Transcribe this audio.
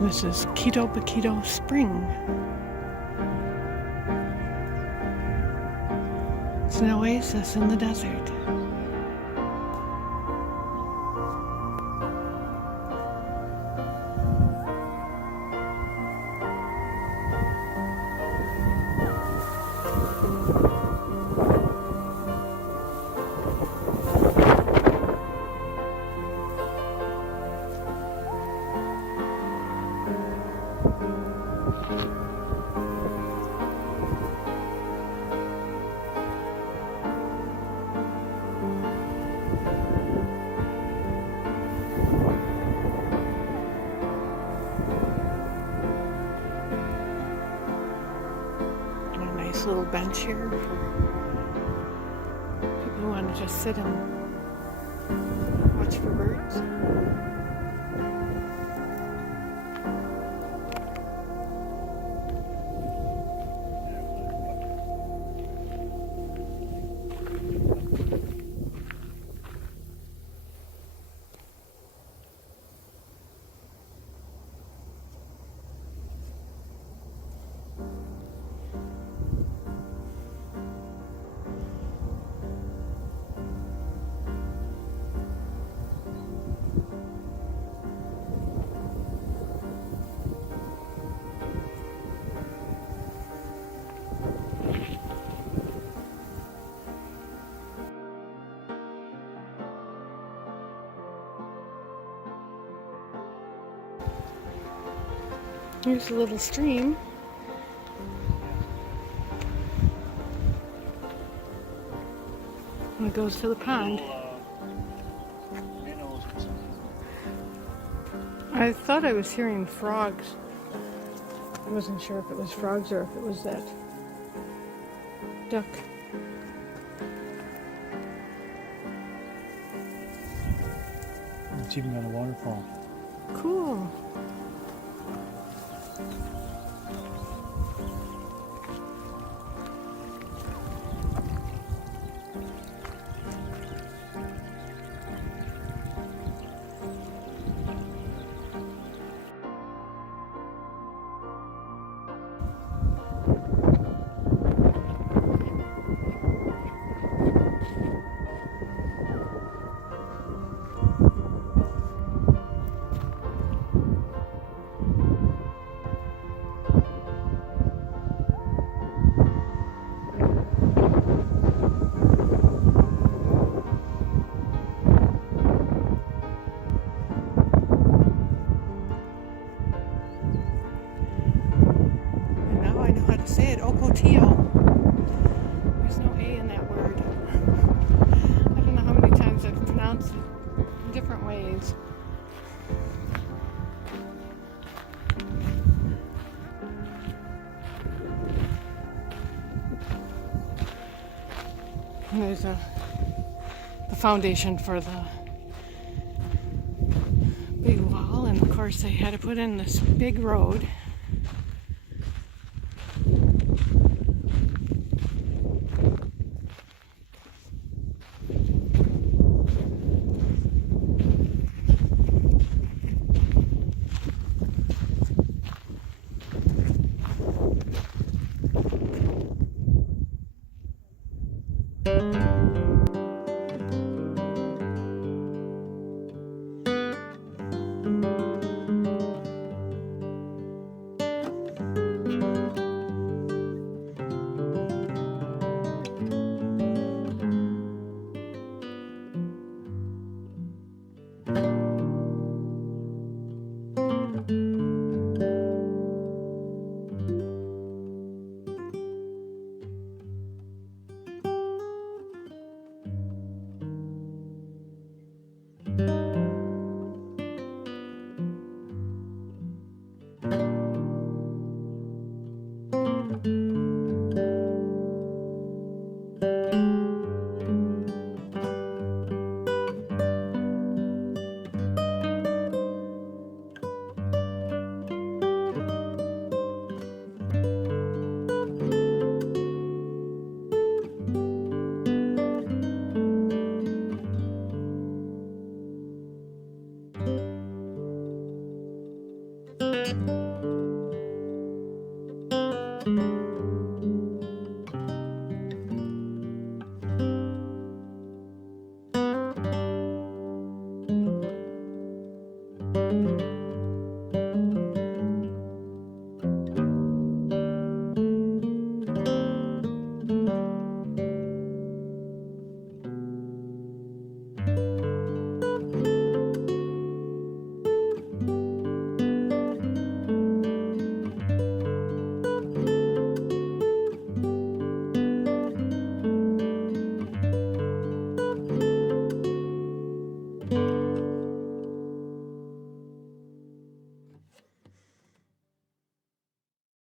This is Quitobaquito Spring. It's an oasis in the desert. Nice little bench here for people who want to just sit and watch for birds. Here's a little stream. And it goes to the pond. I thought I was hearing frogs. I wasn't sure if it was frogs or if it was that duck. It's even got a waterfall. Cool. Say it, Ocotillo. There's no A in that word. I don't know how many times I've pronounced it different ways. And there's the foundation for the big wall, and of course they had to put in this big road. Bye.